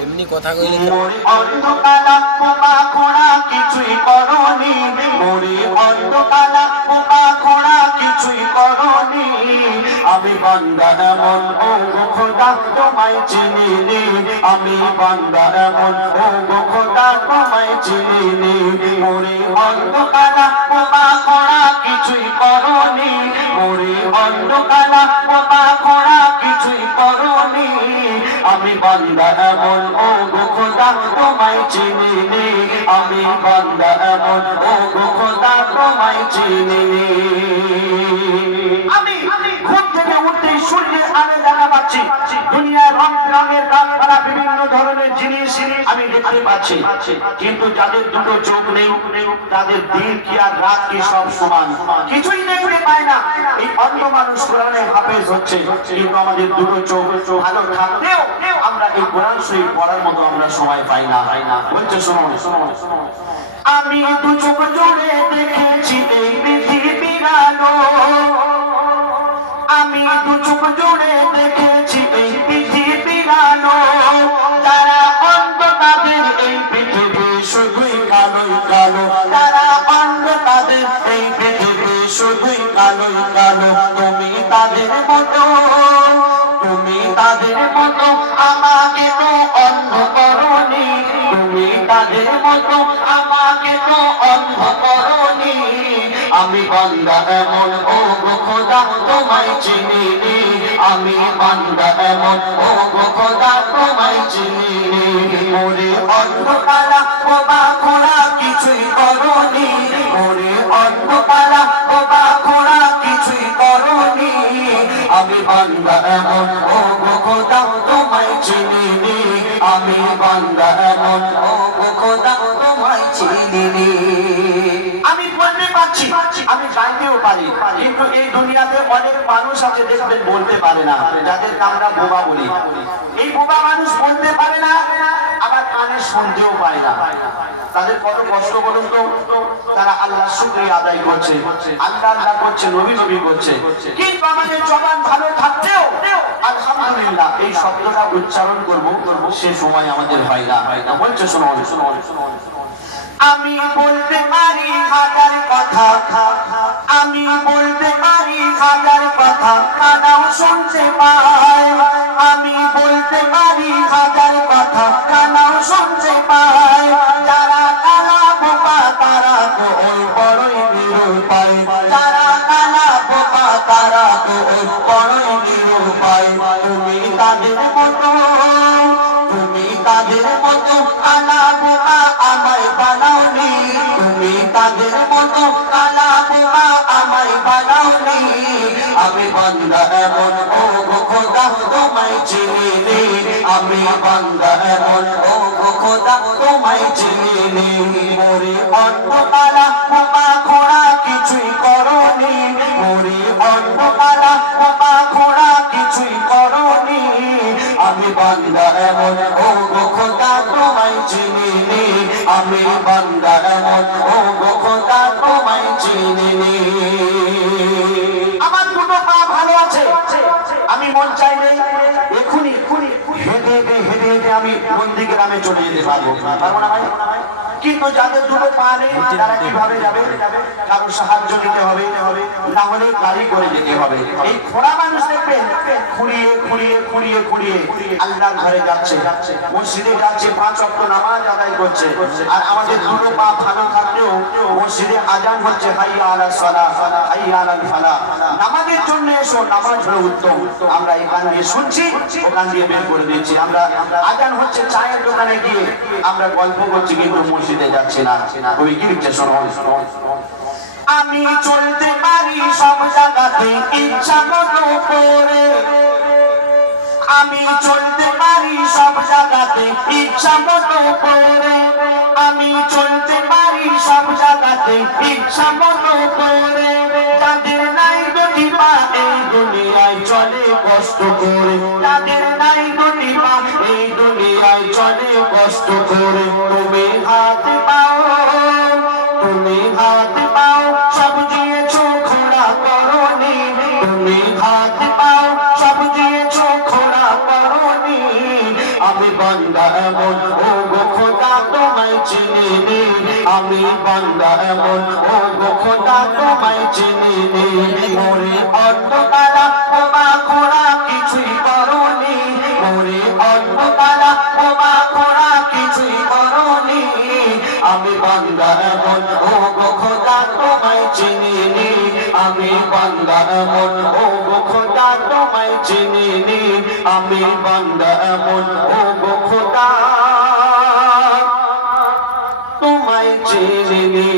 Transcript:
এমনি কথা কইলে অন্ধকালা পোকা খোঁড়া কিছুই করনি, মোরে অন্ধকালা পোকা খোঁড়া কিছুই করনি। আমি বান্দা এমন ও খোদা তোমায় চিনিনি, আমি বান্দা এমন ও খোদা তোমায় চিনিনি। মোরে অন্ধকালা পোকা খোঁড়া কিছুই করনি, মোরে অন্ধকালা পোকা খোঁড়া কিছুই করনি। আমি বান্দা এমন ও খোদা তোমায় চিনিনি, আমি বান্দা এমন ও খোদা তোমায় চিনিনি। আমি ঘুম থেকে উঠতেই সূর্যের আলো দেখা পাচ্ছি, দুনিয়ার রং রঙের গাছপালা বিভিন্ন ধরনের জিনিস আমি দেখতে পাচ্ছি, কিন্তু যাদের দুটো চোখ নেই তাদের দিন কি আর রাত কি সব সমান, কিছুই দেখতে পায় না। এই অন্ধ মানুষ কোরআনে হাফেজ হচ্ছে, কিন্তু আমাদের দুটো চোখ ভালো থাকতেও আমরা এই কোরআন শরীফ পড়ার মতো আমরা সময় পাই না। বলছে শোনো, আমি দু চোখ জুড়ে দেখেছি এই পৃথিবীর আলো, আমি দু চোখ জুড়ে দেখেছি এই পৃথিবীর আলো। যারা অন্ধ তাদের এই পৃথিবী শুধুই কালোই কালো, যারা অন্ধ তাদের এই পৃথিবী শুধুই কালোই কালো। তুমি তাদের মতো, তুমি তাদের মতো আমাকে তো অন্ধ করনি, তুমি তাদের মতো আমাকে তো অন্ধ করনি। আমি বান্দা এমন ও খোদা তোমায় চিনিনি, আমি বান্দা এমন ও খোদা তোমায় চিনিনি। মোরে অন্ধকালা পোকা খোঁড়া কিছুই করনি, মোরে অন্ধকালা পোকা খোঁড়া কিছুই করনি। আমি বান্দা এমন ও খোদা তোমায় চিনিনি, আমি বান্দা এমন ও খোদা তোমায় চিনিনি। আমি বলতে পারছি, আমি গাইতেও পারি, কিন্তু এই দুনিয়াতে অনেক মানুষ আছে দেখবেন বলতে পারে না, যাদেরকে আমরা বোবা বলি। এই বোবা মানুষ বলতে পারে না, আবার কানে শুনতেও পায় না। তাদের কত কষ্ট বলুন তো। তারা আল্লাহ শুকরিয়া আদায় করছে, আল্লাহ আল্লাহ করছে, নবী নবী করছে, কিন্তু আমাদের জবান ভালো থাকতেও আলহামদুলিল্লাহ এই শব্দটা উচ্চারণ করব সে সময় আমাদের হয় না। বলছে শোনো, আমি বলতে পারি হাজার কথা, আমি বলতে পারি হাজার কথা, কানাও শুনতে পায়। আমি বলতে পারি হাজার কথা, কানাও শুনতে পায়। যারা কালা বোকা তারা তো ওই বড়ই নিরুপায়, যারা কালা বোকা তারা তো ওই বড়ই নিরুপায়। তুমি তাদের মতো, তুমি তাদের মতো কালা বোকা আমায় বানাওনি, তুমি তাদের মতো কালা বোকা আমায় বানাওনি। আমি বান্দা এমন ও খোদা তোমায় চিনিনি, আমি বান্দা এমন ও খোদা তোমায় চিনিনি। মোরে অন্ধকালা পোকা খোঁড়া কিছুই করনি, মোরে অন্ধকালা পোকা খোঁড়া কিছুই করনি। আমি বান্দা এমন ও খোদা তোমায় চিনিনি, আমি বান্দা এমন ও খোদা তোমায় চিনিনি। আমার দুটো পা ভালো আছে, আমি মন চাইলে এখুনি হেঁটে হেঁটে হেঁটে হেঁটে আমি বন্দি গ্রামে চলে যেতে পারবো, পারবো না ভাই? কিন্তু যাদের দুটো পা নেই তারা কিভাবে যাবে? কারো সাহায্য নিতে হবে, না হলে গাড়ি করে যেতে হবে। এই খোঁড়া মানুষ দেখবেন খুঁড়িয়ে খুঁড়িয়ে খুঁড়িয়ে খুঁড়িয়ে আল্লাহর ঘরে যাচ্ছে, মসজিদে যাচ্ছে, 5 ওয়াক্ত নামাজ আদায় করছে। আর আমাদের দুটো পা ভালো থাকলেও মসজিদে আজান হচ্ছে হাইয়া আলাস সালাহ, হাইয়া আলাল ফালাহ, নামাজের জন্য এসো, নামাজ হলো উত্তম। আমরা এখান দিয়ে শুনছি, ওখান দিয়ে বের করে দিচ্ছি। আমরা আজান হচ্ছে চায়ের দোকানে গিয়ে আমরা গল্প করছি, কিন্তু মসজিদে যাচ্ছি না। কবি কি লিখছে শোনো, আমি চলতে পারি সব জায়গাতে ইচ্ছা মতো করে, আমি চলতে পারি সব জায়গাতে ইচ্ছা মতো করে, আমি চলতে পারি সব জায়গাতে ইচ্ছা মতো করে। তাদের নাই দুটি পা এই দুনিয়ায় চলে কষ্ট করে, তাদের নাই দুটি পা এই দুনিয়ায় চলে কষ্ট করে। তুমি হাত পাও, তুমি হাত পাও, সব দিয়েছো খোঁড়া করনি, তুমি হাত হাত পাও সব দিয়েছো খোলা করনি আমি বান্দা এমন ও গো খোদা তোমায় চিনিনি আমি বান্দা এমন ও গো খোদা তোমায় চিনিনি মোরে অন্ধকারা বোমা খোড়া কিছুই করনি মোরে অন্ধকারা বোমা খোড়া কিছুই করনি আমি বান্দা এমন ও গো খোদা তোমায় চিনিনি আমি বান্দা এমন ও গো খোদা তোমায় চিনিনি আমি বান্দা এমন ও গো খোদা তোমায় চিনিনি